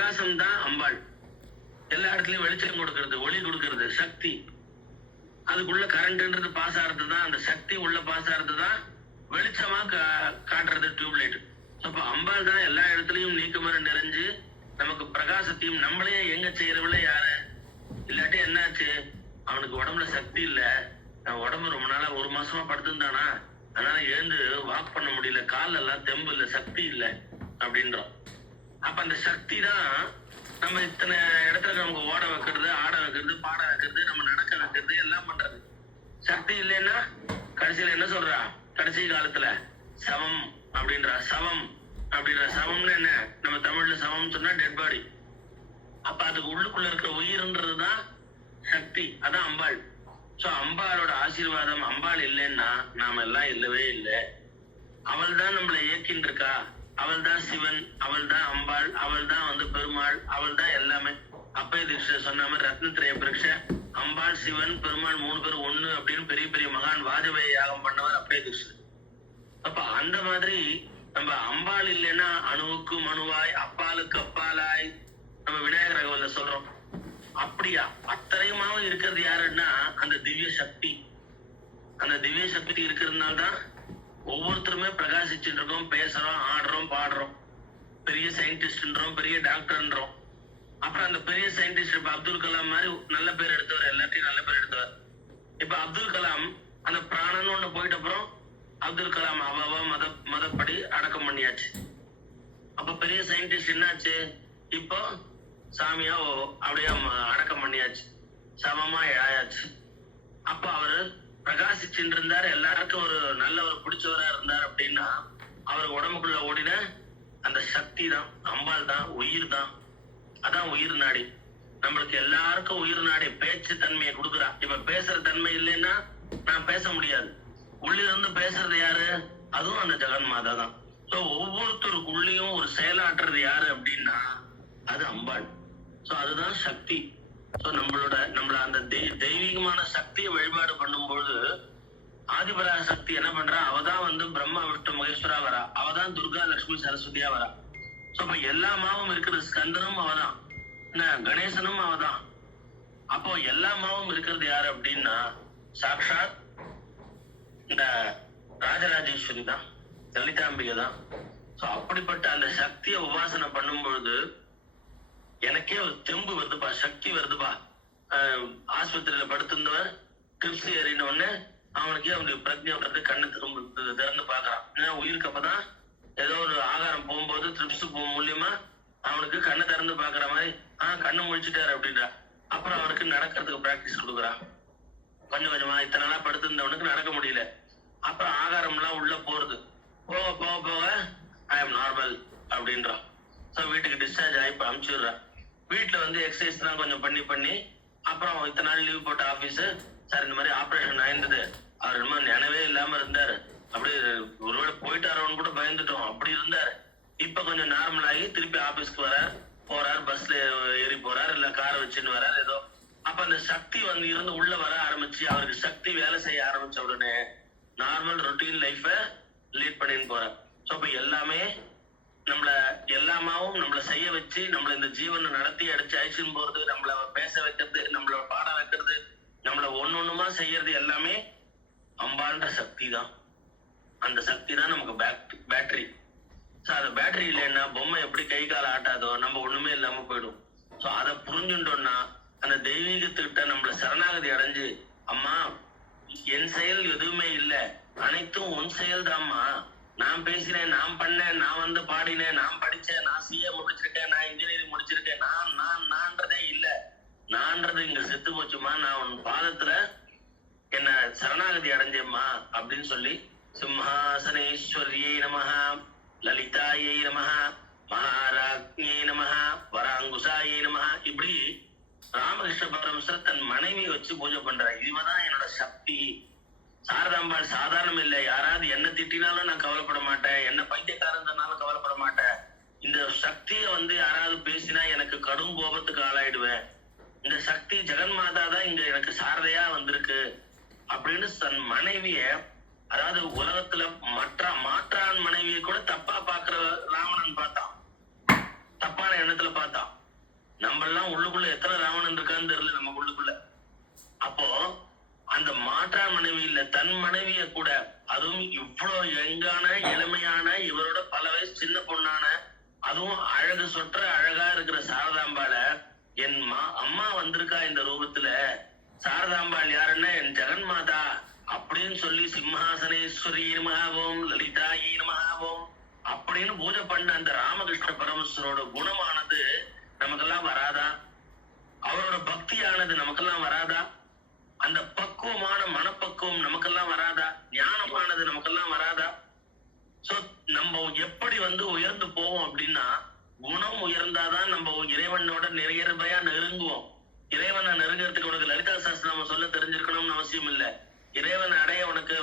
பிரகாசம் தான் அம்பாள். எல்லா இடத்துலயும் வெளிச்சம் கொடுக்கறது, ஒளி கொடுக்கறது சக்தி. அதுக்குள்ள கரண்ட்ன்றது பாஸ் ஆகிறது தான், அந்த சக்தி உள்ள பாஸ் ஆகிறது தான் வெளிச்சமா காட்டுறது டியூப்லைட். அப்ப அம்பாள் தான் எல்லா இடத்துலயும் நீக்கமர நிறைஞ்சு நமக்கு பிரகாசத்தையும் நம்மளையே எங்க செய்யறவில்ல யாரு. இல்லாட்டி என்னாச்சு, அவனுக்கு உடம்புல சக்தி இல்ல, உடம்பு ரொம்ப நாளா 1 மாசமா படுத்திருந்தானா, அதனால எழுந்து வாக் பண்ண முடியல, கால் எல்லாம் தெம்பு இல்ல, சக்தி இல்ல அப்படின்றோம். அப்ப அந்த சக்தி தான் நம்ம இத்தனை இடத்துல நமக்கு ஓட வைக்கிறது, ஆட வைக்கிறது, பாட வைக்கிறது, நம்ம நடக்க வைக்கிறது, எல்லாம் பண்றது. சக்தி இல்லைன்னா கடைசியில என்ன சொல்றா, கடைசி காலத்துல சவம் அப்படின்றா. சவம் அப்படின்ற சவம்னு என்ன, நம்ம தமிழ்ல சவம் சொன்னா டெட் பாடி. அப்ப அதுக்கு உள்ளுக்குள்ள இருக்கிற உயிர்ன்றதுதான் சக்தி, அதான் அம்பாள். சோ அம்பாளோட ஆசீர்வாதம், அம்பாள் இல்லைன்னா நாம எல்லாம் இல்லவே இல்லை. அவள் தான் நம்மளை இயக்கின்னு இருக்கா, அவள் தான் சிவன், அவள் தான் அம்பாள், அவள் தான் பெருமாள், அவள் தான் எல்லாமே. அப்பய தீட்சிதர் சொன்ன மாதிரி ரத்னத்திரைய பரீட்ச அம்பாள் சிவன் பெருமாள் 3 பேரும் ஒண்ணு அப்படின்னு பெரிய பெரிய மகான் வாஜபேயி யாகம் பண்ணவர் அப்பய தீட்சிதர். அப்ப அந்த மாதிரி நம்ம அம்பாள் இல்லைன்னா அணுவுக்கு மனுவாய் அப்பாலுக்கு அப்பாலாய் நம்ம விநாயகர் ரகவல்ல சொல்றோம். அப்படியா அத்தனையுமாவும் இருக்கிறது யாருன்னா அந்த திவ்ய சக்தி. அந்த திவ்ய சக்தி இருக்கிறதுனால்தான் ஒவ்வொருத்தருமே பிரகாசிச்சுட்டு இருக்கோம், பேசுறோம், ஆடுறோம், பாடுறோம், பெரிய சயின்டிஸ்ட்ன்றோம், பெரிய டாக்டர்ன்றோம். அப்புறம் அந்த பெரிய சயின்டிஸ்ட் இப்ப அப்துல் கலாம் மாதிரி நல்ல பேர் எடுத்தவர், எல்லாத்தையும் நல்ல பேர் எடுத்தவர். இப்ப அப்துல் கலாம் அந்த பிராணன் ஒண்ணு போயிட்ட அப்புறம் அப்துல் கலாம் மதப்படி அடக்கம் பண்ணியாச்சு. அப்ப பெரிய சயின்டிஸ்ட் என்னாச்சு, இப்போ சாமியா அப்படியே அடக்கம் பண்ணியாச்சு, சமமா ஆயாச்சு. அப்ப அவரு பிரகாசிச்சுட்டு இருந்தாரு, எல்லாருக்கும் ஒரு நல்ல ஒரு பிடிச்சவரா இருந்தார். அப்படின்னா அவர் உடம்புக்குள்ள ஓடின அந்த சக்தி தான், அம்பாள் தான், உயிர் தான். அதான் உயிர் நாடி. நம்மளுக்கு எல்லாருக்கும் உயிர் நாடி பேச்சு தன்மையை கொடுக்குறா. இப்ப பேசுற தன்மை இல்லைன்னா நான் பேச முடியாது. உள்ளிருந்து பேசுறது யாரு, அதுவும் அந்த ஜெகன் மாதா தான். சோ ஒவ்வொருத்தருக்குள்ளயும் ஒரு செயலாற்றுறது யாரு அப்படின்னா அது அம்பாள். சோ அதுதான் சக்தி. சோ நம்மள அந்த தெய்வீகமான சக்தியை வழிபாடு பண்ணும்போது ஆதிபராக சக்தி என்ன பண்றா, அவதான் பிரம்மா விஷ்ணு மகேஸ்வரா வரா, அவதான் துர்கா லட்சுமி சரஸ்வதியா வரா. சோ இப்ப எல்லா மாவும் இருக்கிறது, ஸ்கந்தனும் அவதான், கணேசனும் அவதான். அப்போ எல்லா மாவும் இருக்கிறது யாரு அப்படின்னா சாக்ஷாத் இந்த ராஜராஜேஸ்வரி தான், லலிதாம்பிகை தான். சோ அப்படிப்பட்ட அந்த சக்தியை உபாசனை பண்ணும் பொழுது எனக்கே ஒரு தெம்பு வருதுப்பா, சக்தி வருதுப்பா. ஆஸ்பத்திரியில படுத்திருந்தவன் ட்ரிப்ஸ் ஏறின உடனே அவனுக்கே அவனுக்கு பிரஜை வருது, கண்ணு திறந்து பாக்குறான். ஏன்னா உயிருக்கு அப்பதான் ஏதோ ஒரு ஆகாரம் போகும்போது ட்ரிப்ஸ் மூலியமா அவனுக்கு கண்ணை திறந்து பாக்குற மாதிரி கண்ணு முழிச்சுட்டாரு அப்படின்றா. அப்புறம் அவனுக்கு நடக்கிறதுக்கு பிராக்டிஸ் கொடுக்குறான். கொஞ்சம் கொஞ்சமா இத்தனை நாளா படுத்திருந்தவனுக்கு நடக்க முடியல. அப்புறம் ஆகாரம் எல்லாம் உள்ள போறது, போக போக போக ஐ எம் நார்மல் அப்படின்றான். ஸோ வீட்டுக்கு டிஸ்சார்ஜ் ஆகி இப்போ அனுப்பிச்சுடுறான். வீட்டுல எக்ஸசைஸ் தான் கொஞ்சம் பண்ணி அப்புறம் இத்தனை நாள் லீவ் போட்ட ஆபீஸ் சார் இந்த மாதிரி ஆப்ரேஷன் ஆயிருந்தது, அவர் ரொம்ப நினைவே இல்லாம இருந்தாரு, அப்படியே ஒருவேளை போயிட்டாரோன்னு கூட பயந்துட்டோம், அப்படி இருந்தாரு. இப்ப கொஞ்சம் நார்மல் ஆகி திருப்பி ஆபீஸ்க்கு போறாரு, பஸ்ல ஏறி போறாரு, இல்ல காரை வச்சுன்னு வராரு ஏதோ. அப்ப அந்த சக்தி இருந்து உள்ள வர ஆரம்பிச்சு அவருக்கு சக்தி வேலை செய்ய ஆரம்பிச்ச உடனே நார்மல் ரொட்டீன் லைஃப லீட் பண்ணின்னு போறார். ஸோ அப்ப எல்லாமே எல்லாமாவும் நம்மளை செய்ய வச்சு நம்மள இந்த ஜீவனை நடத்தி அடிச்சு அழிச்சுன்னு போறது, நம்மள பேச வைக்கிறது, நம்மள பாட வைக்கிறது, நம்மள ஒன்னொன்னுமா செய்யறது எல்லாமே அம்பான்ற சக்தி தான். அந்த சக்தி தான் நமக்கு பேட்டரி. ஸோ அந்த பேட்டரி இல்லைன்னா பொம்மை எப்படி கை கால ஆட்டாதோ நம்ம ஒண்ணுமே இல்லாம போயிடும். ஸோ அதை புரிஞ்சுட்டோம்னா அந்த தெய்வீகத்துக்கிட்ட நம்மள சரணாகதி அடைஞ்சு, அம்மா என் செயல் எதுவுமே இல்லை, அனைத்தும் உன் செயல் தான்மா, நான் பேசினேன், நான் பண்ணேன், நான் பாடினேன், நான் படிச்சேன், நான் சிஏ முடிச்சிருக்கேன், நான் இன்ஜினியரிங் முடிச்சிருக்கேன், நான்றதே இல்ல, நான்றது இங்க செத்து போச்சுமா, நான் உன் பாதத்துல என்ன சரணாகதி அடைஞ்சேம்மா அப்படின்னு சொல்லி சிம்ஹாசனேஸ்வரியை நமஹ, லலிதாயை நமஹ, மகாராஜ்ஞை நமஹ, வராங்குசாயை நமஹ, இப்படி ராமகிருஷ்ண பரமஹம்சர் தன் மனைவியை வச்சு பூஜை பண்றாரு. இவதான் என்னோட சக்தி. சாரதாம்பாள் சாதாரணம் இல்லை. யாராவது என்ன திட்டினாலும் நான் கவலைப்பட மாட்டேன், என்ன பைத்தியக்காரன் சொன்னாலும் கவலைப்பட மாட்டேன். இந்த சக்தியை யாராவது பேசினா எனக்கு கடும் கோபத்துக்கு ஆளாயிடுவேன். இந்த சக்தி ஜெகன்மாதா தான் இங்க எனக்கு சாரதையா வந்திருக்கு அப்படின்னு தன் மனைவிய, அதாவது உலகத்துல மாற்றான் மனைவியை கூட தப்பா பாக்குற ராவணன் பார்த்தான். தப்பான எண்ணத்துல பார்த்தான். நம்ம எல்லாம் உள்ளுக்குள்ள எத்தனை ராவணன் இருக்கான்னு தெரியல நமக்குள்ளுக்குள்ள. அப்போ அந்த மாற்றான் மனைவி இல்ல, தன் மனைவிய கூட, அதுவும் இவ்வளவு யங்கான இளமையான இவரோட பல வயசு சின்ன பொண்ணான, அதுவும் அழகு சொற்ற அழகா இருக்கிற சாரதாம்பாள, என் அம்மா வந்திருக்கா இந்த ரூபத்துல, சாரதாம்பாள் யாருன்னா என் ஜெகன்மாதா அப்படின்னு சொல்லி சிம்ஹாசனேஸ்வரி நமகாவோம் லலிதாயி நமகாவோம் அப்படின்னு பூஜை பண்ண அந்த ராமகிருஷ்ண பரமேஸ்வரோட குணமானது நமக்கெல்லாம் வராதா? அவரோட பக்தியானது நமக்கெல்லாம் வராதா? அந்த பக்குவமான மனப்பக்குவம் நமக்கெல்லாம் வராதா? ஞானமானது நமக்கெல்லாம் வராதா? சோ நம்ம எப்படி உயர்ந்து போவோம் அப்படின்னா, குணம் உயர்ந்தாதான் நம்ம இறைவனோட நிறையறையா நெருங்குவோம். இறைவனை நெருங்கிறதுக்கு உனக்கு லலிதா சாஸ்திரம் சொல்ல தெரிஞ்சிருக்கணும்னு அவசியம் இல்ல. இறைவனை அடைய உனக்கு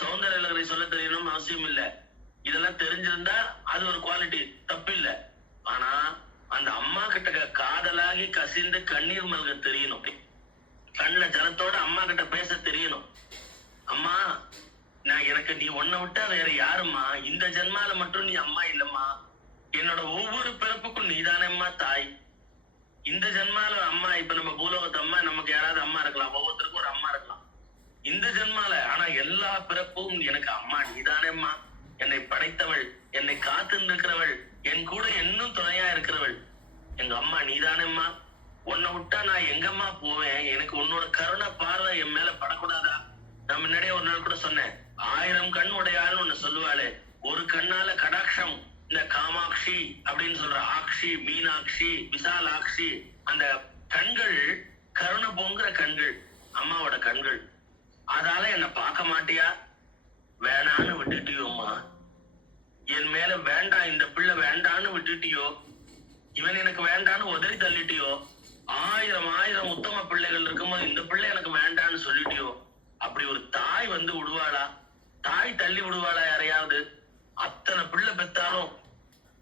சௌந்தர்ய லகரி சொல்ல தெரியணும்னு அவசியம் இல்ல. இதெல்லாம் தெரிஞ்சிருந்தா அது ஒரு குவாலிட்டி, தப்பு இல்ல. ஆனா அந்த அம்மா கிட்ட காதலாகி கசிந்து கண்ணீர் மல்க தெரியணும். கண்ண ஜலத்தோட அம்மா கிட்ட பேச தெரியணும். அம்மா, எனக்கு நீ ஒன்ன விட்டா வேற யாரும்மா? இந்த ஜென்மால மட்டும் நீ அம்மா இல்லம்மா, என்னோட ஒவ்வொரு பிறப்புக்கும் நீதானேம்மா தாய். இந்த ஜென்மால அம்மா, இப்ப நம்ம பூலோகத்து அம்மா, நமக்கு யாராவது அம்மா இருக்கலாம், ஒவ்வொருத்தருக்கும் ஒரு அம்மா இருக்கலாம். இந்த ஜென்மால ஆனா எல்லா பிறப்பும் எனக்கு அம்மா நீதானேம்மா. என்னை படைத்தவள், என்னை காத்து இருக்கிறவள், என் கூட இன்னும் துணையா இருக்கிறவள் எங்க அம்மா நீதானேம்மா. உன்னை விட்டா நான் எங்கம்மா போவேன்? எனக்கு உன்னோட கருணை பார்வை என் மேல படக்கூடாதா? நான் முன்னாடியே ஒரு நாள் கூட சொன்னேன், 1000 கண் உடையாள்னு ஒண்ணு சொல்லுவாளே, ஒரு கண்ணால கடாட்சம், இந்த காமாட்சி அப்படின்னு சொல்ற ஆக்ஷி, மீனாட்சி, விசாலாட்சி, அந்த கண்கள் கருணை பொங்குற கண்கள் அம்மாவோட கண்கள். அதால என்ன பார்க்க மாட்டியா? வேணான்னு விட்டுட்டியோம்மா. என் மேல வேண்டாம், இந்த பிள்ளை வேண்டான்னு விட்டுட்டியோ, இவன் எனக்கு வேண்டான்னு உதறி தள்ளிட்டியோ, 1000 உத்தம பிள்ளைகள் இருக்கும்போது இந்த பிள்ளை எனக்கு வேண்டான்னு சொல்லிட்டியோ. அப்படி ஒரு தாய் விடுவாளா? தாய் தள்ளி விடுவாளா யாரையாவது? அத்தனை பிள்ளை பெத்தாலும்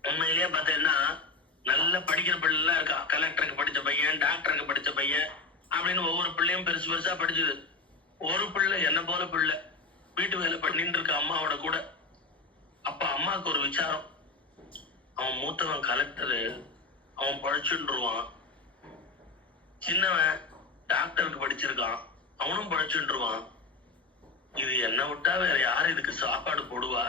உண்மையிலேயே பார்த்தேன்னா நல்ல படிக்கிற பிள்ளை எல்லாம் இருக்கா. கலெக்டருக்கு படிச்ச பையன், டாக்டருக்கு படிச்ச பையன் அப்படின்னு ஒவ்வொரு பிள்ளையும் பெருசு பெருசா படிச்சது. ஒரு பிள்ளை என்ன போல பிள்ளை வீட்டு வேலை பண்ணிட்டு இருக்க அம்மாவோட கூட. அப்ப அம்மாவுக்கு ஒரு விசாரம், அவன் மூத்தவன் கலெக்டரு, அவன் பழிச்சுருவான். சின்னவன் டாக்டருக்கு படிச்சிருக்கான், அவனும் பழிச்சுருவான். இது என்ன விட்டா வேற யாரு இதுக்கு சாப்பாடு போடுவா?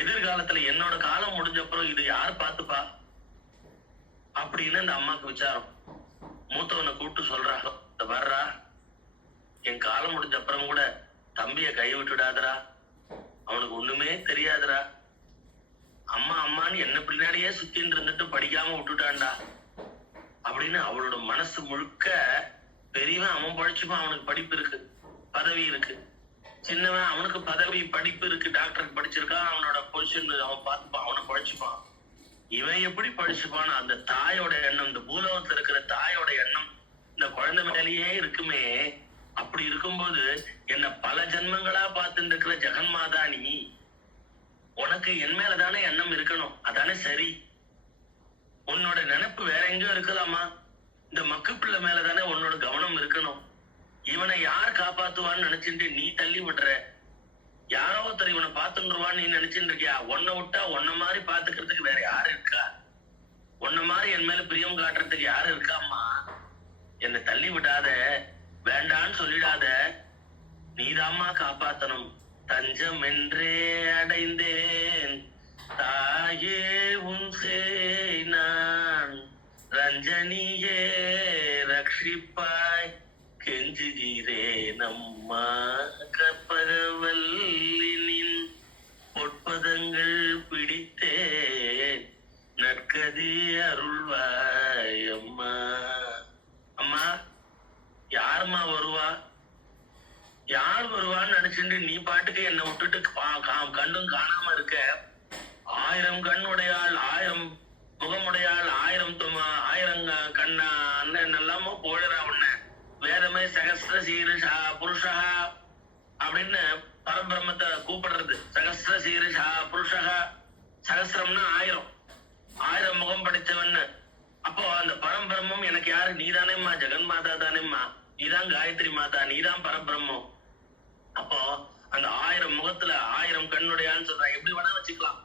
எதிர்காலத்துல என்னோட காலம் முடிஞ்சப்பறம் இது யாரு பாத்துப்பா அப்படின்னு அந்த அம்மாக்கு விசாரம். மூத்தவனை கூப்பிட்டு சொல்றாங்க, இந்த வர்றா, என் காலம் முடிஞ்ச அப்புறம் கூட தம்பிய கை விட்டுடாதரா, அவனுக்கு ஒண்ணுமே தெரியாதுரா. அம்மா அம்மான்னு என்ன பின்னாடியே சுத்தின்னு இருந்துட்டு படிக்காம விட்டுட்டான்டா அப்படின்னு அவளோட மனசு முழுக்க. பெரியவன் அவன் பழிச்சுப்பான், அவனுக்கு படிப்பு இருக்கு, பதவி இருக்கு. சின்னவன் அவனுக்கு பதவி படிப்பு இருக்கு, டாக்டருக்கு படிச்சிருக்கான், அவனோட பொசிஷன் அவன் பார்த்துப்பான், அவனை பழிச்சுப்பான். இவன் எப்படி பழிச்சுப்பான்? அந்த தாயோட எண்ணம், இந்த பூலோகத்துல இருக்கிற தாயோட எண்ணம் இந்த குழந்தை மேலேயே இருக்குமே. அப்படி இருக்கும்போது என்ன பல ஜென்மங்களா பார்த்துட்டு இருக்கிற ஜெகன்மாதா நீ, உனக்கு என் மேலதானே எண்ணம் இருக்கணும், அதானே சரி. உன்னோட நினைப்பு வேற எங்கேயோ இருக்கலாமா? இந்த மக்கு பிள்ளை மேலதானே உன்னோட கவனம் இருக்கணும். இவனை யார் காப்பாத்துவான்னு நினைச்சுட்டு நீ தள்ளி விடுற. யாரோ ஒருத்தர் இவனை பாத்துருவான்னு நீ நினைச்சுட்டு இருக்கியா? உன்னை விட்டா உன்ன மாதிரி பாத்துக்கிறதுக்கு வேற யாரு இருக்கா? உன்ன மாதிரி என் மேல பிரியம் காட்டுறதுக்கு யாரு இருக்காம்மா? என்னை தள்ளி விடாத, வேண்டான்னு சொல்லிடாத, நீதாம்மா காப்பாத்தணும். தஞ்சம் என்றே அடைந்தேன் தாயே உன் சேய் நான், ரஞ்சனியே ரட்சிப்பாய் கெஞ்சுகிறேன் அம்மா. கற்பகவல்லினின் பொற்பதங்கள் பிடித்தேன், நற்கதி அருள்வாய் அம்மா. அம்மா, யாருமா வருவா? யார் வருவான்னு நினைச்சுட்டு நீ பாட்டுக்கு என்னை விட்டுட்டு கண்டும் காணாம இருக்க. 1000 கண்ணுடையாள், 1000 முகமுடையாள், 1000 கண்ணா எல்லாமோ போடுறா. உன்ன வேதமே சகஸ்ர சீருஷா புருஷா அப்படின்னு பரபிரம்மத்தை கூப்பிடுறது. சகஸ்ர சீருஷா புருஷா, சகஸ்ரம்னா 1000 முகம் படைச்சவன்னு. அப்போ அந்த பரம்பிரம்மம் எனக்கு யாரு? நீதானேம்மா, ஜெகன்மாதா தானேம்மா, நீதான் காயத்ரி மாதா, நீதான் பரபிரம்மம். அப்போ அந்த 1000 முகத்துல 1000 கண்ணுடையான்னு சொல்றாங்க. எப்படி வேணா வச்சுக்கலாம்.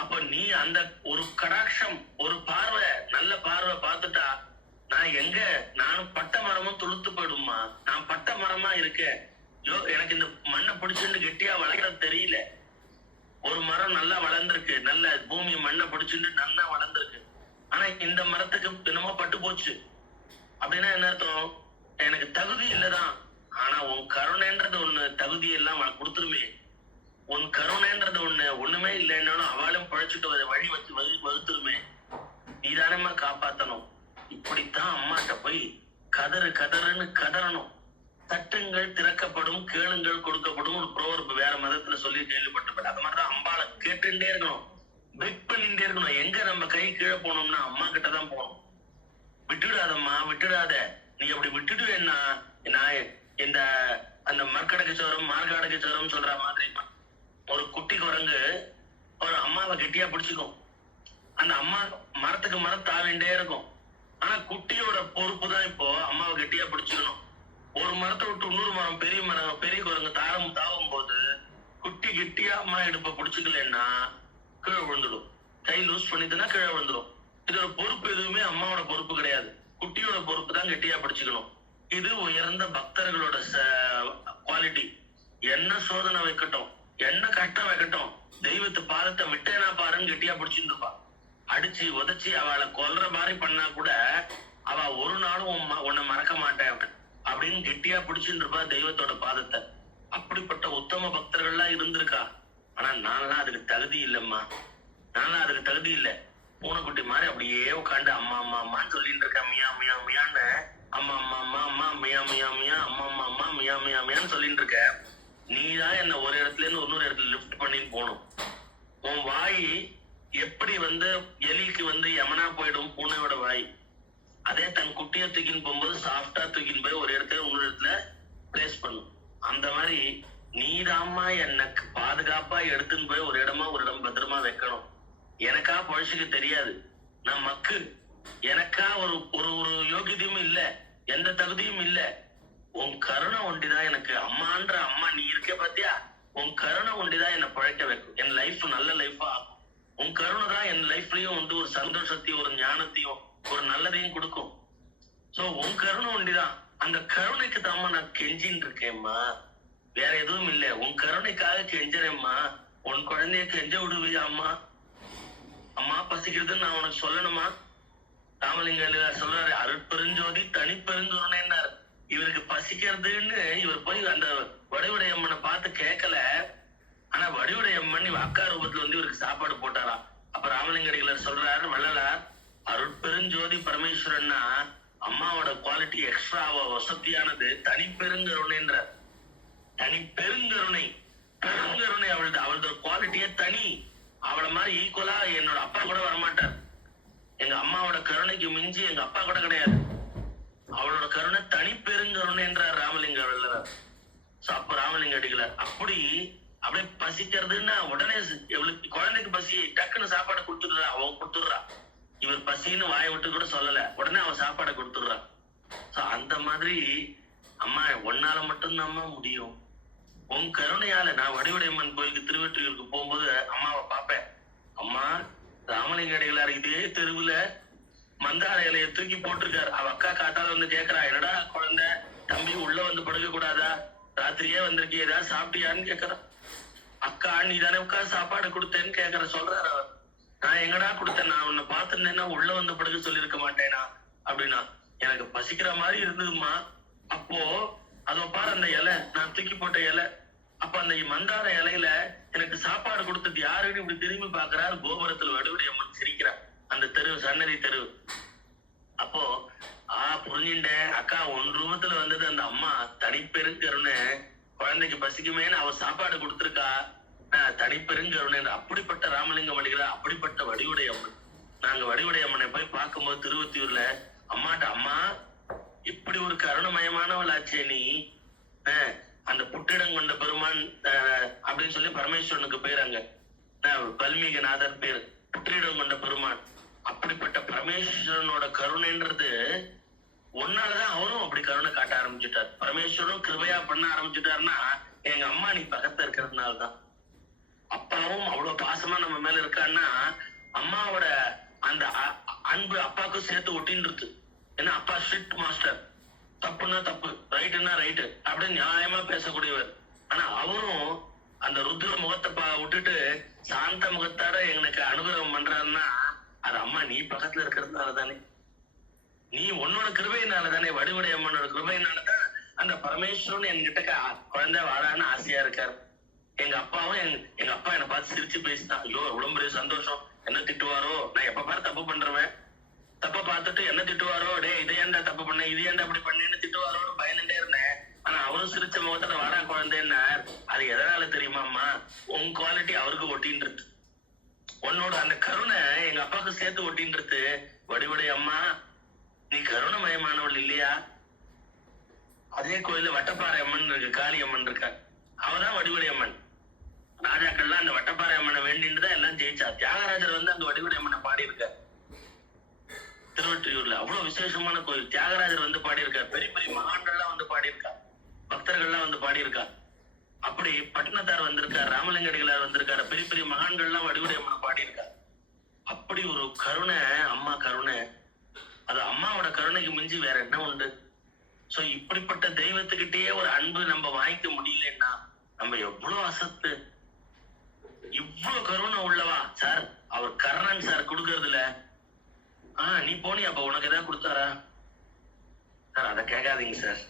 அப்ப நீ அந்த ஒரு கடாட்சம், ஒரு பார்வை, நல்ல பார்வை பார்த்துட்டா நான் எங்க, நானும் பட்ட மரமும் துளுத்து போயிடுமா. நான் பட்ட மரமா இருக்கேன். எனக்கு இந்த மண்ணை பிடிச்சுட்டு கெட்டியா வளர்க்கறது தெரியல. ஒரு மரம் நல்லா வளர்ந்துருக்கு, நல்ல பூமி மண்ணை பிடிச்சுட்டு நல்லா வளர்ந்துருக்கு. ஆனா இந்த மரத்துக்கு என்னமோ பட்டு போச்சு. அப்படின்னா என்ன அர்த்தம்? எனக்கு தகுதி இல்லதான். ஆனா உன் கருணைன்றது ஒண்ணு தகுதி எல்லாம் கொடுத்துருமே. உன் கருணைன்றது ஒண்ணுமே இல்லைன்னாலும் அவளும் பழைச்சிட்டு வழி வச்சு வகுத்துருமே. நீதானமா காப்பாத்தணும். இப்படித்தான் அம்மாட்ட போய் கதறு கதறுன்னு கதறணும். தட்டுங்கள் திறக்கப்படும், கேளுங்கள் கொடுக்கப்படும் ஒரு ப்ரோவர்பு வேற மதத்துல சொல்லி கேள்விப்பட்டிருப்பேன். அது மாதிரிதான் அம்பாளை கேட்டுட்டே இருக்கணும், பெக் பண்ணிட்டே இருக்கணும். எங்க நம்ம கை கீழே போனோம்னா அம்மா கிட்டதான் போகணும். விட்டுடாதம்மா, விட்டுடாத. நீ அப்படி விட்டுடுவேன்னா நான் இந்த அந்த மர்க்கடக்கு சோரம் மார்காடக்கு சோரம் சொல்ற மாதிரி ஒரு குட்டி குரங்கு ஒரு அம்மாவை கெட்டியா பிடிச்சுக்கும். அந்த அம்மா மரத்துக்கு மரம் தாவிண்டே இருக்கும். ஆனா குட்டியோட பொறுப்பு தான் இப்போ அம்மாவை கெட்டியா பிடிச்சுக்கணும். ஒரு மரத்தை விட்டு இன்னொரு மரம், பெரிய குரங்கு தாவும் போது குட்டி கெட்டியா அம்மா இடுப்ப பிடிச்சுக்கலன்னா கீழே விழுந்துடும். கை லூஸ் பண்ணிட்டுனா கீழே விழுந்துடும். இதோட பொறுப்பு எதுவுமே அம்மாவோட பொறுப்பு கிடையாது. குட்டியோட பொறுப்பு தான் கெட்டியா பிடிச்சுக்கணும். இது உயர்ந்த பக்தர்களோட குவாலிட்டி. என்ன சோதனை வைக்கட்டும், என்ன கஷ்டம் வைக்கட்டும், தெய்வத்து பாதத்தை விட்டேனா பாருன்னு கெட்டியா பிடிச்சிட்டு இருப்பா. அடிச்சு உதச்சி அவளை கொல்ற மாதிரி பண்ணா கூட அவ ஒரு நாளும் உன்னை மறக்க மாட்டேன் அப்படின்னு கெட்டியா பிடிச்சுட்டு இருப்பா தெய்வத்தோட பாதத்தை. அப்படிப்பட்ட உத்தம பக்தர்கள்லாம் இருந்திருக்கா. ஆனா நான்லாம் அதுக்கு தகுதி இல்லைம்மா, நான்லாம் அதுக்கு தகுதி இல்லை. பூனைக்குட்டி மாதிரி அப்படியே உட்காந்து அம்மா அம்மா அம்மான்னு சொல்லிட்டு இருக்கேன். மியா மியா மியான்னு அம்மா அம்மா அம்மா அம்மா மியா மியா மியா அம்மா அம்மா அம்மா மியா மியா மியான்னு சொல்லிட்டு இருக்க. நீதான் என்ன ஒரு இடத்துல இருந்து இன்னொரு இடத்துல லிஃப்ட் பண்ணின்னு போகணும். உன் வாய் எப்படி எலிக்கு யமனா போயிடும் பூனையோட வாய், அதே தன் குட்டியை தூக்கின்னு போகும்போது சாஃப்டா தூக்கின்னு போய் ஒரு இடத்துல இன்னொரு இடத்துல பிளேஸ் பண்ணும். அந்த மாதிரி நீதாம்மா எனக்கு பாதுகாப்பா எடுத்துன்னு போய் ஒரு இடம் பத்திரமா வைக்கணும். எனக்கா பழசுக்கு தெரியாது, நான் மக்கு. எனக்கா ஒரு ஒரு ஒரு யோகியதையும் இல்ல, எந்த தகுதியும் இல்ல. உன் கருணை ஒண்டிதான் எனக்கு அம்மான்ற அம்மா நீ இருக்க பாத்தியா, உன் கருணை ஒண்டிதான் என்னை பழைக்க வைக்கும். என் லைஃப் நல்ல லைஃபா ஆகும். உன் கருணை தான் என் லைஃப்லயும் ஒரு சந்தோஷத்தையும் ஒரு ஞானத்தையும் ஒரு நல்லதையும் கொடுக்கும். சோ உன் கருணை ஒண்டிதான். அந்த கருணைக்கு தாம்மா நான் கெஞ்சின்னு இருக்கேம்மா, வேற எதுவும் இல்ல. உன் கருணைக்காக கெஞ்சுறேம்மா. உன் குழந்தைய கெஞ்ச விடுவியா அம்மா? அம்மா பசிக்கிறதுன்னு நான் உனக்கு சொல்லணுமா? ராமலிங்க சொல்றாரு, அருட்பெருஞ்சோதி தனிப்பெருங்கருணைன்னாரு. இவருக்கு பசிக்கிறதுன்னு இவர் போய் அந்த வடிவுடையம்மனை பார்த்து கேட்கல. ஆனா வடிவுடையம்மன் அக்கா ரூபத்துல இவருக்கு சாப்பாடு போட்டாரா. அப்ப ராமலிங்க அடிகளார் சொல்றாரு, வள்ளலார் அருட்பெருஞ்சோதி பரமேஸ்வரன்னா அம்மாவோட குவாலிட்டி எக்ஸ்ட்ரா வசதியானது தனிப்பெருங்கருணைன்ற. தனிப்பெருங்கருணை, பெருங்கருணை அவளோட குவாலிட்டியே தனி. அவளை மாதிரி ஈக்குவலா என்னோட அப்பா கூட வரமாட்டார். எங்க அம்மாவோட கருணைக்கு மிஞ்சி எங்க அப்பா கூட கிடையாது. அவளோட கருணை தனிப்பெருங்கருணை என்றார் ராமலிங்க வள்ளலார். அப்ப ராமலிங்க அடிகளார் அப்படியே பசிக்கிறதுன்னா உடனே குழந்தைக்கு பசி டக்குன்னு சாப்பாடு கொடுத்துடுறா. அவ கொடுத்துடுறா. இவர் பசின்னு வாயை விட்டு கூட சொல்லல, உடனே அவ சாப்பாடை கொடுத்துடுறா. அந்த மாதிரி அம்மா ஒன்னால மட்டும்தான்மா முடியும். உன் கருணையால நான் வடிவுடையம்மன் கோயிலுக்கு திருவெற்றியூருக்கு போகும்போது அம்மாவை பார்ப்பேன். அம்மா ராமலிங்க அடிகளார் இதே தெருவுல மந்தார இலைய தூக்கி போட்டிருக்காரு. அவ அக்கா காத்தால கேக்குறா, என்னடா குழந்தை தம்பி உள்ள படுக்க கூடாதா, ராத்திரியே வந்திருக்கே ஏதாவது சாப்பிட்டியான்னு கேக்குறான். அக்கா நீ தானே உட்கா சாப்பாடு கொடுத்தேன்னு கேக்குற. சொல்றாரு அவர், நான் எங்கடா கொடுத்தேன், நான் உன்னை பார்த்துருந்தேன்னா உள்ள படுக்க சொல்லியிருக்க மாட்டேனா அப்படின்னா. எனக்கு பசிக்கிற மாதிரி இருந்ததுமா. அப்போ அதோ பாரு அந்த இலை, நான் தூக்கி போட்ட இலை. அப்ப அந்த மந்தார இலையில எனக்கு சாப்பாடு கொடுத்தது யாருன்னு இப்படி திரும்பி பாக்குறாரு. கோபுரத்துல வடிவுடையம்மன் சிரிக்கிறார். அந்த தெரு சன்னதி தெரு. அப்போ புரிஞ்சுட்டேன், அக்கா ஒன் ரூபத்துல அந்த அம்மா தனிப்பெருங்கருணை. குழந்தைக்கு பசிக்குமேன்னு அவ சாப்பாடு கொடுத்துருக்கா, தனிப்பெருங்கருணை. அப்படிப்பட்ட ராமலிங்கம் அடிகளார், அப்படிப்பட்ட வடிவுடையம்மன். நாங்க வடிவுடையம்மனை போய் பார்க்கும்போது திருவொத்தியூர்ல அம்மாட்ட, அம்மா இப்படி ஒரு கருணமயமானவள் ஆச்சே நீ, அந்த புட்டிடம் கொண்ட பெருமான் அப்படின்னு சொல்லி பரமேஸ்வரனுக்கு பேராங்க, பல்மீகநாதர் பேர், புற்றிடம் கொண்ட பெருமான். அப்படிப்பட்ட பரமேஸ்வரனோட கருணைன்றது ஒன்னாலதான் அவரும் அப்படி கருணை காட்ட ஆரம்பிச்சுட்டார். பரமேஸ்வரனும் கிருபையா பண்ண ஆரம்பிச்சுட்டாருன்னா எங்க அம்மா நீ பக்கத்துல இருக்கிறதுனாலதான். அப்பாவும் அவ்வளவு பாசமா நம்ம மேல இருக்கான்னா அம்மாவோட அந்த அன்பு அப்பாவுக்கும் சேர்த்து ஒட்டின்னு இருக்கு. ஏன்னா அப்பா ஸ்ட்ரிக்ட் மாஸ்டர், தப்புன்னா தப்பு, ரைட்டுன்னா ரைட்டு அப்படின்னு நியாயமா பேசக்கூடியவர். ஆனா அவரும் அந்த ருத்ர முகத்தை விட்டுட்டு சாந்த முகத்தார எனக்கு அனுகிரகம் பண்றாருன்னா அது அம்மா நீ பக்கத்துல இருக்கிறதுனால தானே, நீ உன்னோட கிருபையினால தானே, வடிவுடைய அம்மனோட கிருபையினாலதான் அந்த பரமேஸ்வரன் என்கிட்ட குழந்தை வாழான்னு ஆசையா இருக்காரு. எங்க அப்பாவும் எங்க அப்பா என்னை பார்த்து சிரிச்சு பேசினான். ஐயோ எவ்வளவு பெரிய சந்தோஷம், என்ன திட்டுவாரோ, நான் எப்ப பாரு தப்பு பண்றவன், தப்ப பார்த்துட்டு என்ன திட்டுவாரோ, டே இதை ஏன்டா தப்பு பண்ண, இது ஏன்டா அப்படி பண்ணேன்னு திட்டுவாரோன்னு பயந்துட்டே இருந்தேன். ஆனா அவரும் சிரிச்ச முகத்துல வாடா குழந்தைன்னா அது எதனால தெரியுமாம்மா, உன் குவாலிட்டி அவருக்கு ஒட்டின்னு இருக்கு, உன்னோட அந்த கருணை எங்க அப்பாவுக்கு சேர்த்து ஒட்டின்னு இருக்கு. வடிவுடைய அம்மா நீ கருணமயமானவள் இல்லையா? அதே கோயில வட்டப்பாறை அம்மன் இருக்கு, காளி அம்மன் இருக்கா, அவதான் வடிவுடைய அம்மன். ராஜாக்கள்லாம் அந்த வட்டப்பாறை அம்மனை வேண்டின்னு தான் எல்லாம் ஜெயிச்சா. தியாகராஜர் வந்து அந்த வடிவுடைய அம்மனை பாடி இருக்கார் திருவொற்றியூர்ல. அவ்வளவு விசேஷமான கோயில். தியாகராஜர் வந்து பாடியிருக்கார், பெரிய பெரிய மகான்கள்லாம் வந்து பாடியிருக்கார், பக்தர்கள்லாம் வந்து பாடியிருக்கார். அப்படி பட்டினத்தார் வந்திருக்கார், ராமலிங்கடிகளார் வந்திருக்காரு, பெரிய பெரிய மகான்கள்லாம் வடிவுடைய அம்மனை பாடியிருக்கார். அப்படி ஒரு கருணை, அம்மா கருணை, அது அம்மாவோட கருணைக்கு மிஞ்சி வேற என்ன உண்டு? சோ இப்படிப்பட்ட தெய்வத்துக்கிட்டயே ஒரு அன்பு நம்ம வாங்கிக்க முடியலன்னா நம்ம எவ்வளவு அசத்து. இவ்வளவு கருணை உள்ளவா சார் அவர் கர்ணன் சார் கொடுக்கறதுல. நீ போனி அப்ப உனக்கு ஏதாவது கொடுத்தாரா சார்? அதை கேட்காதீங்க சார்.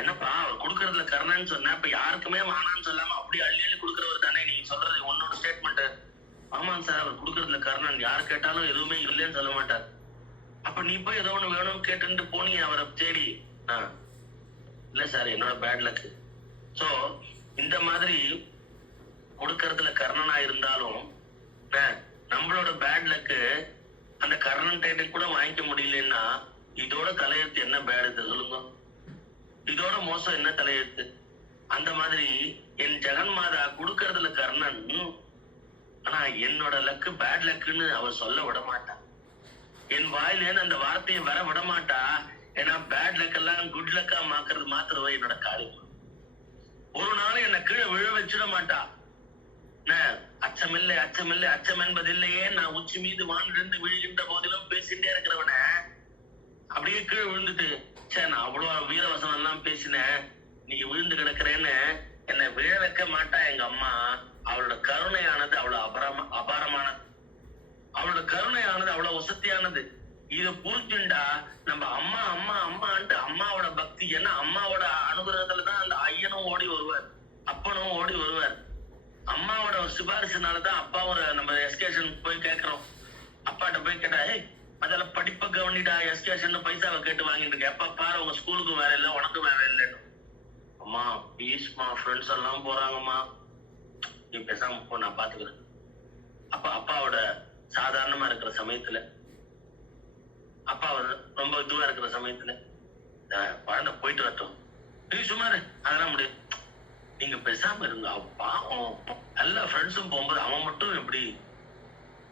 என்னப்பா அவர் கொடுக்கறதுல கர்ணன் சொன்ன, இப்ப யாருக்குமே வானான்னு சொல்லாம அப்படி அள்ளி அள்ளி கொடுக்கறவர் தானே நீ சொல்றது உன்னோட ஸ்டேட்மெண்ட். ஆமாங்க சார் அவர் கொடுக்கறதுல கர்ணன், யாரு கேட்டாலும் எதுவுமே இல்லைன்னு சொல்ல மாட்டார். அப்ப நீ போய் ஏதோ ஒண்ணு வேணும்னு கேட்டு போனி அவரை தேடி. இல்ல சார் என்னோட பேட் லக். சோ இந்த மாதிரி கொடுக்கறதுல கர்ணனா இருந்தாலும் நம்மளோட பேட் லக்கு அந்த கர்ணன் டைட்டில் கூட வாங்கிக்க முடியலன்னா இதோட தலையெழுத்து என்ன பேடு சொல்லுங்க, இதோட மோசம் என்ன தலையெழுத்து? அந்த மாதிரி என் ஜெகன்மாதா கொடுக்கறதுல கர்ணன், ஆனா என்னோட லக்கு பேட் லக்குன்னு அவ சொல்ல விட மாட்டா. என் வாயிலேன்னு அந்த வார்த்தையை வர விட மாட்டா. ஏன்னா பேட் லக் எல்லாம் குட் லக்கா மாத்துறவ என்னோட காளிமா. ஒரு நாள் என்ன கீழே விழ வச்சிட மாட்டா. அச்சமில்லை அச்சமில்லை அச்சம் என்பதில்லையே, நான் உச்சி மீது வானிலிருந்து விழுகின்ற போதிலும் பேசிட்டே இருக்கிறவன அப்படியே கீழே விழுந்துட்டு சே நான் அவ்வளவு வீரவசனம் எல்லாம் பேசினேன், நீங்க விழுந்து கிடக்குறேன்னு என்னை விழ வைக்க மாட்டா எங்க அம்மா. அவளோட கருணையானது அவ்வளவு அபாரமானது, அவளோட கருணையானது அவ்வளவு வசதியானது. இத புரிஞ்சுண்டா நம்ம அம்மா அம்மா அம்மான்ட்டு அம்மாவோட பக்தி. ஏன்னா அம்மாவோட அனுகிரகத்துலதான் அந்த ஐயனும் ஓடி வருவார், அப்பனும் ஓடி வருவார். அம்மாவோட ஒரு சிபாரிசுனாலதான் அப்பா ஒரு நம்ம எஸ்கேஷன் போய் கேட்கிறோம். அப்பாட்ட போய் கேட்டா அதெல்லாம் படிப்பை கவனிடா எஸ்கேஷன் பைசாவை கேட்டு வாங்கிட்டு இருக்க, எப்ப பாரு உங்க ஸ்கூலுக்கும் வேற இல்லை உனக்கும் வேற இல்லைன்னு. அம்மா ப்ளீஸ்மா ஃப்ரெண்ட்ஸ் எல்லாம் போறாங்கம்மா, நீ பேசாம போ நான் பாத்துக்கிறேன். அப்ப அப்பாவோட சாதாரணமா இருக்கிற சமயத்துல, அப்பா ரொம்ப இதுவா இருக்கிற சமயத்துல குழந்தை போயிட்டு வரட்டும், நீ சுமாரு அதெல்லாம் முடியும், நீங்க பேசாம இருங்க. பாவம் எல்லா ஃப்ரெண்ட்ஸும் போகும்போது அவன் மட்டும் எப்படி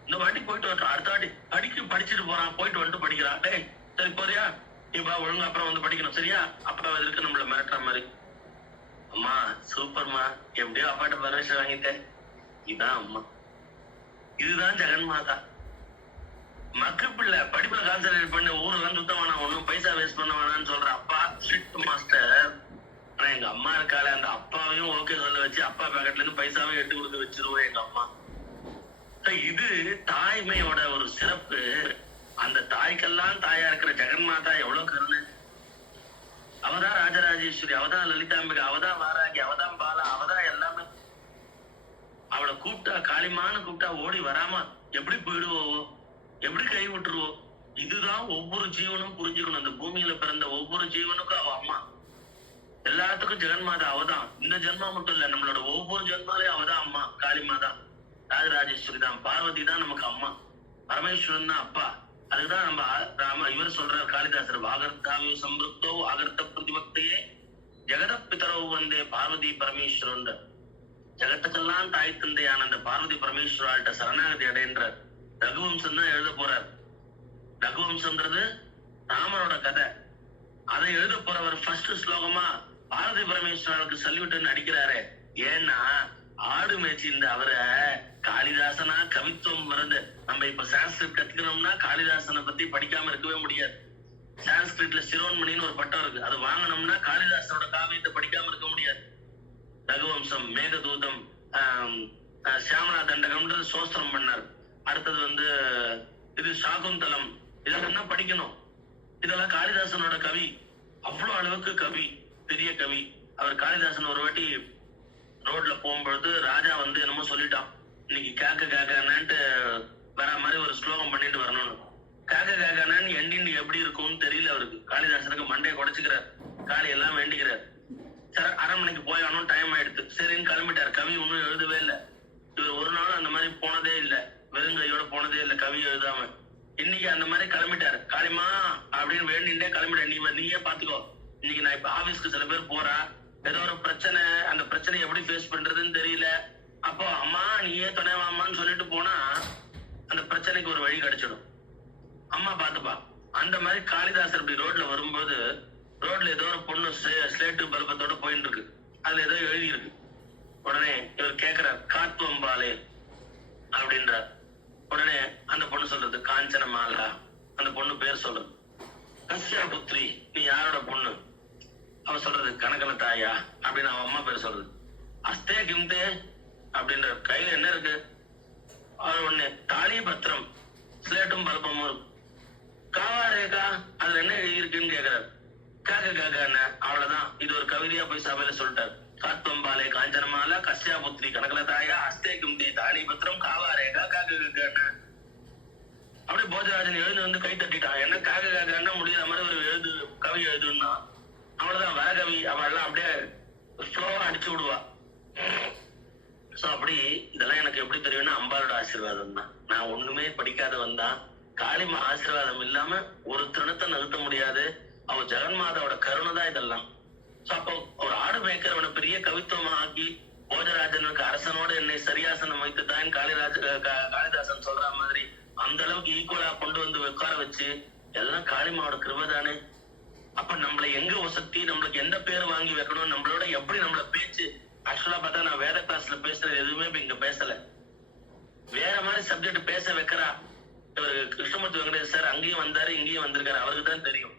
இந்த வாட்டி போயிட்டு வரட்டும், அடுத்த வாட்டி படிச்சுட்டு போறான், போயிட்டு வந்துட்டு படிக்கிறான். டேய் சரி போறியா, நீ பா ஒழுங்கு அப்புறம் வந்து படிக்கணும் சரியா? அப்பா இருக்கு நம்மள மிரட்டுற மாதிரி. அம்மா சூப்பர்மா, எப்படியோ அப்பாட்ட பர்மிஷன் வாங்கிட்டேன். இதான் அம்மா, இதுதான் ஜெகன்மாதா. மக்கள் பிள்ளை படிப்புல கான்சன்ட்ரேட் பண்ணி ஊரெல்லாம் சுத்த வேணாம், ஒன்னும் பைசா வேஸ்ட் பண்ண வேணாம்னு சொல்ற அப்பா ஸ்ட்ரிக்ட் மாஸ்டர். ஆனா எங்க அம்மா இருக்காளே அந்த அப்பாவையும் ஓகே சொல்ல வச்சு அப்பா பேக்கெட்ல இருந்து பைசாவையும் எடுத்து கொடுத்து வச்சிருவோம் எங்க அம்மா. இது தாய்மையோட ஒரு சிறப்பு. அந்த தாய்க்கெல்லாம் தாயா இருக்கிற ஜெகன்மாதா எவ்வளவு கருணை. அவதான் ராஜராஜேஸ்வரி, அவதான் லலிதாம்பிகா, அவதான் வாராகி, அவதான் பாலா, அவதான் எல்லாமே. அவளை கூப்பிட்டா காளிமான்னு கூப்பிட்டா ஓடி வராம எப்படி போயிடுவோம், எப்படி கை விட்டுருவோம்? இதுதான் ஒவ்வொரு ஜீவனும் புரிஞ்சுக்கணும். அந்த பூமியில பிறந்த ஒவ்வொரு ஜீவனுக்கும் அவ அம்மா. எல்லாத்துக்கும் ஜெகன்மாதா அவதான். இந்த ஜென்மா மட்டும் இல்ல, நம்மளோட ஒவ்வொரு ஜென்மாலையும் அவதான் அம்மா. காளிமாதா, ராஜராஜேஸ்வரி தான், பார்வதி தான் நமக்கு அம்மா, பரமேஸ்வரன் தான் அப்பா. அதுதான் நம்ம இவர் சொல்ற காளிதாசர், வாகர்த்தாவிய சம்பிருத்தோ ஆகர்த்த பிரதிபக்தையே ஜெகத பிதரோ வந்தே பார்வதி பரமேஸ்வரன். ஜெகத்துக்கெல்லாம் தாய் தந்தையான அந்த பார்வதி பரமேஸ்வரால்கிட்ட சரணாகதி அடைன்றார். ரகுவம்சம் தான் எழுத போறார். ரகுவம்சம்ன்றது ராமனோட கதை. அதை எழுத போறவர் ஃபர்ஸ்ட் ஸ்லோகமா பார்வதி பரமேஸ்வராவுக்கு சல்யூட்னு அடிக்கிறாரு. ஏன்னா ஆடு மேய்ச்சிருந்த அவரை காளிதாசனா கவித்துவம் வருது. நம்ம இப்ப சான்ஸ்கிரிட் கத்துக்கணும்னா காளிதாசனை பத்தி படிக்காம இருக்கவே முடியாது. சான்ஸ்கிரிட்ல சிரோன்மணின்னு ஒரு பட்டம் இருக்கு, அது வாங்கணும்னா காளிதாசனோட காவியத்தை படிக்காம இருக்க முடியாது. ரகுவம்சம், மேகதூதம், சியாமலா தண்டகம்ன்றது சோஸ்திரம் பண்ணார். அடுத்தது இது சாகுந்தலம், இதெல்லாம் படிக்கணும். இதெல்லாம் காளிதாசனோட கவி, அவ்வளவு அளவுக்கு கவி, பெரிய கவி. அவர் காளிதாசன் ஒரு வாட்டி ரோட்ல போகும்பொழுது ராஜா என்னமோ சொல்லிட்டான், இன்னைக்கு கேக்க கேக்கானு வர மாதிரி ஒரு ஸ்லோகம் பண்ணிட்டு வரணும்னு. கேக்க கேக்கானு எண்டின்னு எப்படி இருக்கும்னு தெரியல அவருக்கு. காளிதாசனுக்கு மண்டையை குடைச்சுக்கிறார், காளி எல்லாம் வேண்டிக்கிறார். சரி, அரண்மனைக்கு போயானும் டைம் ஆயிடுது, சரின்னு கிளம்பிட்டார். கவி ஒன்னும் எழுதவே இல்லை. இவர் ஒரு நாளும் அந்த மாதிரி போனதே இல்லை, வெறுங்கையோட போனதே இல்லை கவி எழுதாம. இன்னைக்கு அந்த மாதிரி கிளம்பிட்டாரு. காளிமா அப்படின்னு வேண்டிண்டே கிளம்பிட்டேன், நீயே பாத்துக்கோ. இன்னைக்கு நான் இப்ப ஆபீஸ்க்கு சில பேர் போறா, ஏதோ ஒரு பிரச்சனை, அந்த பிரச்சனையை எப்படி ஃபேஸ் பண்றதுன்னு தெரியல. அப்போ அம்மா நீயே துணைவாமான்னு சொல்லிட்டு போனா அந்த பிரச்சனைக்கு ஒரு வழி கிடைச்சிடும், அம்மா பாத்துப்பா. அந்த மாதிரி காளிதாசர் இப்படி ரோட்ல வரும்போது, ரோட்ல ஏதோ ஒரு பொண்ணு ஸ்லேட்டு பல்பத்தோட போயிட்டு இருக்கு, அதுல ஏதோ எழுதி இருக்கு. உடனே இவர் கேக்குறார், காத்துவம்பாலே அப்படின்றார். உடனே அந்த பொண்ணு சொல்றது காஞ்சனமாலா, அந்த பொண்ணு பேர் சொல்றது. கஸ்யா புத்ரி, நீ யாரோட பொண்ணு? அவ சொல்றது கனகன தாயா அப்படின்னு அவன் அம்மா பேர் சொல்றது. அஸ்தே கிம்தே அப்படின்ற, கையில என்ன இருக்கு? அவர் ஒண்ணு தாலி பத்திரம், ஸ்லேட்டும் பல்பமும் இருக்கும். காவா ரேகா, அதுல என்ன எழுதியிருக்குன்னு கேக்குறாரு. காக்க காக்கான்னு, அவ்வளவுதான். இது ஒரு கவிதையா போய் சபையில சொல்லிட்டார். காத்துவம்பாலே காஞ்சனமாலா, கஸ்யா புத்ரி கனகன தாயா, அஸ்தே கிம்தே தாலி பத்திரம், காவா ரேகா, காக்க காக்கான்னு. அப்படியே போஜராஜன் எழுந்து கை தட்டிட்டான். என்ன காக்க காக்கான்னா முடியாத மாதிரி ஒரு கவி எழுதுன்னா, அவ்வளவுதான் வரகவி. அவெல்லாம் அப்படியே ஸ்லோவா அடிச்சு விடுவா. சோ அப்படி இதெல்லாம் எனக்கு எப்படி தெரியும்னா அம்பாளோட ஆசீர்வாதம் தான். நான் ஒண்ணுமே படிக்காத வந்தா காளிமா ஆசீர்வாதம் இல்லாம ஒரு திருணத்தை நிறுத்த முடியாது. அவ ஜெகன்மாதாவோட கருணை தான் இதெல்லாம். சோ அப்போ ஒரு ஆடு மேய்க்கிறவனை பெரிய கவித்துவமா ஆக்கி போஜராஜனுக்கு அரசனோட என்னை சரியாசனம் வைத்துதான் காளிதாசன் சொல்ற மாதிரி அந்த அளவுக்கு ஈக்குவலா கொண்டு உட்கார வச்சு எல்லாம் காளிமாவோட கிருபை தானே. அப்ப நம்மளை எங்க வசதி, நம்மளுக்கு எந்த பேர் வாங்கி வைக்கணும், நம்மளோட எப்படி நம்மள பேச்சு. ஆக்சுவலா பார்த்தா நான் வேத கிளாஸ்ல பேசுறது எதுவுமே இப்ப இங்க பேசல, வேற மாதிரி சப்ஜெக்ட் பேச வைக்கிறா. இவர் கிருஷ்ணமூர்த்தி வெங்கடேஷ் சார் அங்கேயும் வந்தாரு, இங்கேயும் வந்திருக்காரு, அவருக்கு தான் தெரியும்.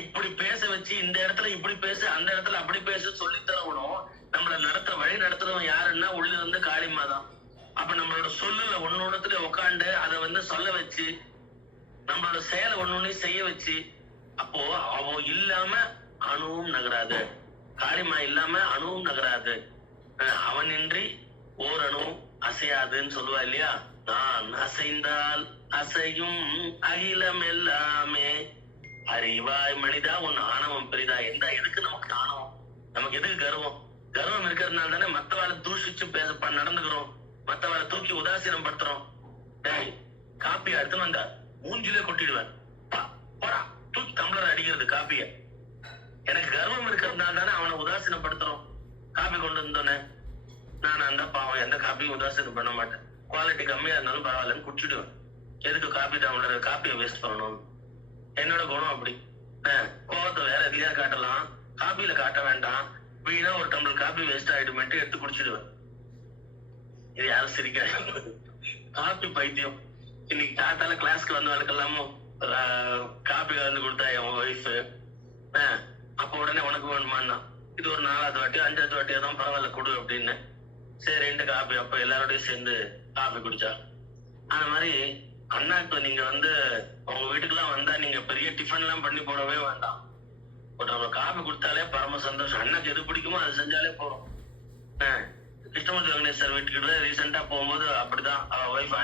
இப்படி பேச வச்சு இந்த இடத்துல இப்படி பேசு, அந்த இடத்துல அப்படி பேசு சொல்லி தரணும். நம்மள வழி நடத்துறவங்க யாருன்னா உள்ள இருந்து காளிமா தான். அப்ப நம்மளோட சொல்லுல ஒன்னொன்னுத்துல உட்காந்து அதை சொல்ல வச்சு, நம்மளோட செயலை ஒன்னொன்னு செய்ய வச்சு, அப்போ அவ இல்லாம அணுவும் நகராது, காளிமா இல்லாம அணுவும் நகராது, அவனின்றி ஓர் அணுவும் அசையாதுன்னு சொல்லுவா இல்லையா. நான் அசைந்தால் அசையும் அகிலம் எல்லாமே. அறிவாய் மனிதா, உன் ஆணவம் பெரிதா. எதுக்கு நமக்கு ஆணவம், நமக்கு எதுக்கு கர்வம்? கர்வம் இருக்கிறதுனால தானே மத்தவாளை தூஷிச்சு நடந்துக்கிறோம், மத்தவாளை தூக்கி உதாசீனம் படுத்துறோம். காப்பி எடுத்துன்னு வந்தா மூஞ்சிலே கொட்டிடுவேன், போடா தூக்கி டம்ளர் அடிக்கிறது காப்பிய. எனக்கு கர்வம் இருக்கிறதுனால தானே அவனை உதாசீனப்படுத்துறோம். காப்பி கொண்டு வந்தோன்னே நான் அந்த பாவம் எந்த காப்பியும் உதாசீனம் பண்ண மாட்டேன், குவாலிட்டி கம்மியா இருந்தாலும் பரவாயில்லன்னு குடிச்சிடுவேன். எதுக்கு காப்பி டம்ளர் காப்பியை வேஸ்ட் பண்ணணும்? என்னோட குணம் அப்படி. கோவத்தை வேற எதுலயா காட்டலாம், காப்பியில காட்ட வேண்டாம். வீணா ஒரு டம்ளர் காப்பி வேஸ்ட் ஆயிடுமேட்டு எடுத்து குடிச்சிடுவேன். இது யாரும் சிரிக்காது, காப்பி பைத்தியம். இன்னைக்கு காத்தால கிளாஸ்க்கு வந்தவளுக்கெல்லாமும் காப்பி கலந்து கொடுத்தா என் ஒய்ஃப். அப்ப உடனே உனக்கு வேணுமான்னா, இது ஒரு 4வது வாட்டி 5வது வாட்டியா தான் பரவாயில்ல கொடு அப்படின்னு. சரி 2 காப்பி. அப்ப எல்லாரோடையும் சேர்ந்து காப்பி குடிச்சா. அந்த மாதிரி அண்ணாக்கு நீங்க உங்க வீட்டுக்குலாம் வந்தா நீங்க பெரிய டிஃபன் எல்லாம் பண்ணி போடவே வேண்டாம். ஒரு காப்பி கொடுத்தாலே பரம சந்தோஷம். அண்ணாக்கு எது பிடிக்குமோ அதை செஞ்சாலே போறோம். கிருஷ்ணமூர்த்தி வெங்கடேஷ் சார் வீட்டுக்கிட்ட ரீசெண்டா போகும்போது அப்படிதான் அவ ஒய்ஃப்